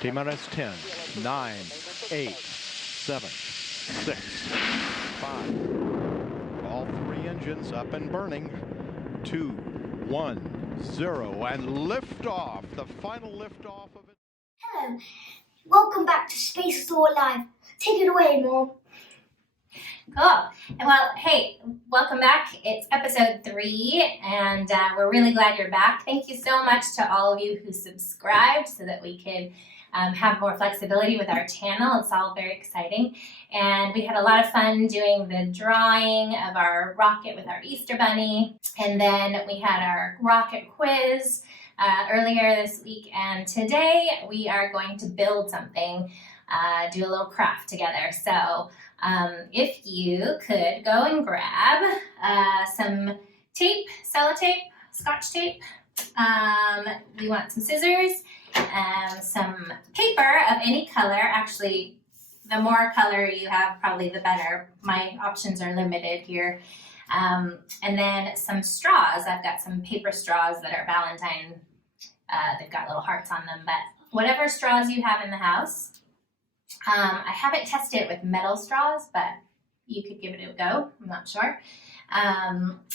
T-minus 10, 9, 8, 7, 6, 5. All three engines up and burning. 2, 1, 0, and liftoff. The final liftoff of it. Hello, welcome back to Space is All Alive. Take it away, Mom. Cool. Well, hey, welcome back. It's episode 3, and we're really glad you're back. Thank you so much to all of you who subscribed so that we could have more flexibility with our channel. It's all very exciting. And we had a lot of fun doing the drawing of our rocket with our Easter Bunny. And then we had our rocket quiz earlier this week. And today we are going to build something, do a little craft together. So if you could go and grab some tape, sellotape, scotch tape. We want some scissors, some paper of any color. Actually, the more color you have, probably the better. My options are limited here. And then some straws. I've got some paper straws that are Valentine. They've got little hearts on them, but whatever straws you have in the house. I haven't tested it with metal straws, but you could give it a go. I'm not sure.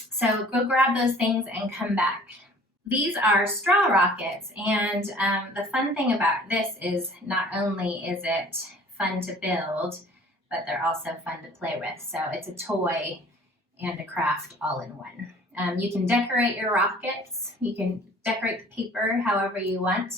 So go grab those things and come back. These are straw rockets, and the fun thing about this is not only is it fun to build, but they're also fun to play with. So it's a toy and a craft all in one. You can decorate your rockets. You can decorate the paper however you want.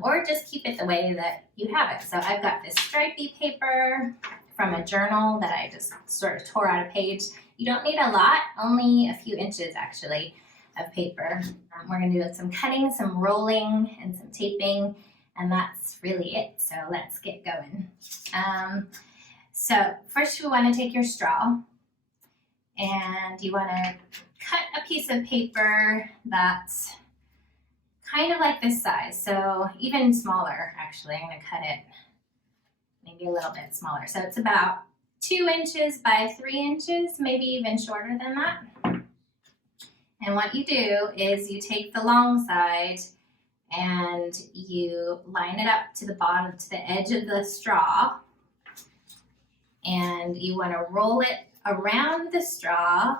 Or just keep it the way that you have it. So I've got this stripy paper from a journal that I just sort of tore out a page. You don't need a lot, only a few inches actually of paper. We're going to do some cutting, some rolling, and some taping, and that's really it. So let's get going. So first you want to take your straw and you want to cut a piece of paper that's kind of like this size, so even smaller actually. I'm going to cut it maybe a little bit smaller. So it's about 2 inches by 3 inches, maybe even shorter than that. And what you do is you take the long side and you line it up to the bottom, to the edge of the straw, and you want to roll it around the straw,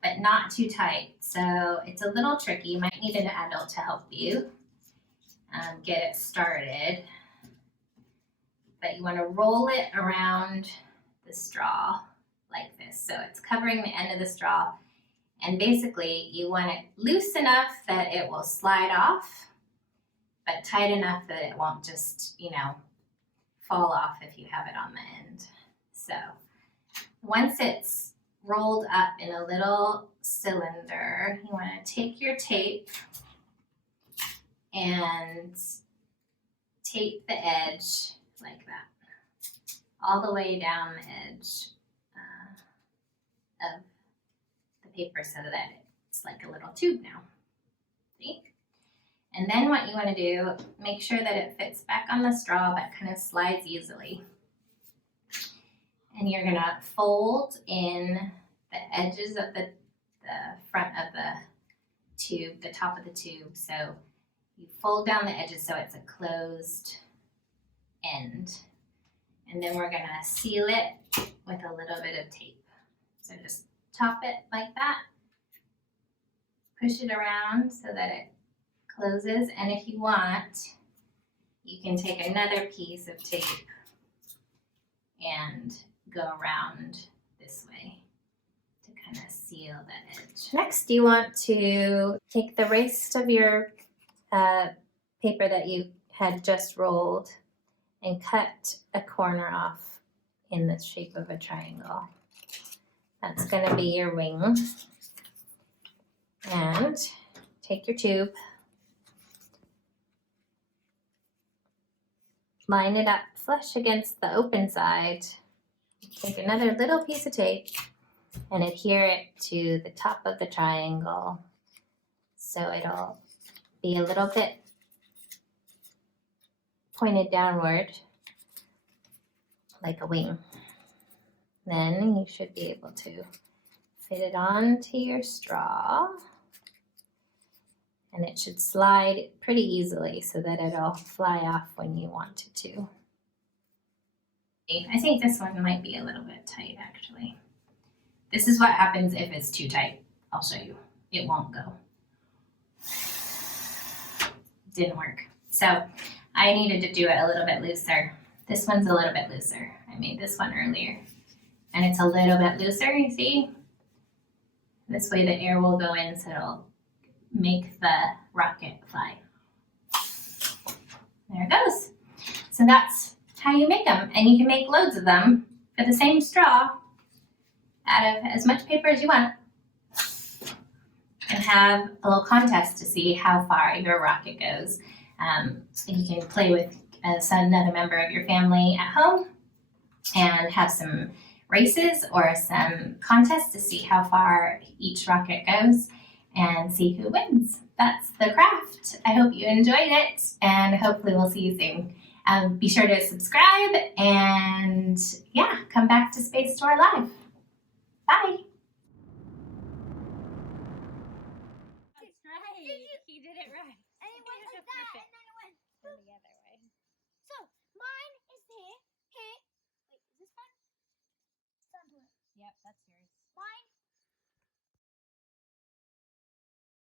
but not too tight. So it's a little tricky. You might need an adult to help you get it started. But you want to roll it around the straw like this. So it's covering the end of the straw. And basically you want it loose enough that it will slide off, but tight enough that it won't just, fall off if you have it on the end. So once it's rolled up in a little cylinder, you want to take your tape and tape the edge like that, all the way down the edge of the paper so that it's like a little tube now. See? And then what you want to do, make sure that it fits back on the straw but kind of slides easily. And you're going to fold in the edges of the front of the tube, the top of the tube. So you fold down the edges so it's a closed end. And then we're going to seal it with a little bit of tape. So just top it like that. Push it around so that it closes. And if you want, you can take another piece of tape and go around this way to kind of seal that edge. Next, you want to take the rest of your paper that you had just rolled and cut a corner off in the shape of a triangle. That's going to be your wing. And take your tube, line it up flush against the open side. Take another little piece of tape and adhere it to the top of the triangle so it'll be a little bit pointed downward like a wing. Then you should be able to fit it onto your straw and it should slide pretty easily so that it'll fly off when you want it to. I think this one might be a little bit tight actually. This is what happens if it's too tight. I'll show you. It won't go. Didn't work. So I needed to do it a little bit looser. This one's a little bit looser. I made this one earlier. And it's a little bit looser, you see? This way the air will go in so it'll make the rocket fly. There it goes. So that's how you make them. And you can make loads of them for the same straw out of as much paper as you want. And have a little contest to see how far your rocket goes. You can play with another member of your family at home and have some races or some contests to see how far each rocket goes and see who wins. That's the craft. I hope you enjoyed it and hopefully we'll see you soon. Be sure to subscribe and yeah, come back to Space Store Live. Bye. That's right. He did it right. And it went like that, and then it went The other way. So mine is here. Wait, is this mine? Yep, that's yours. Mine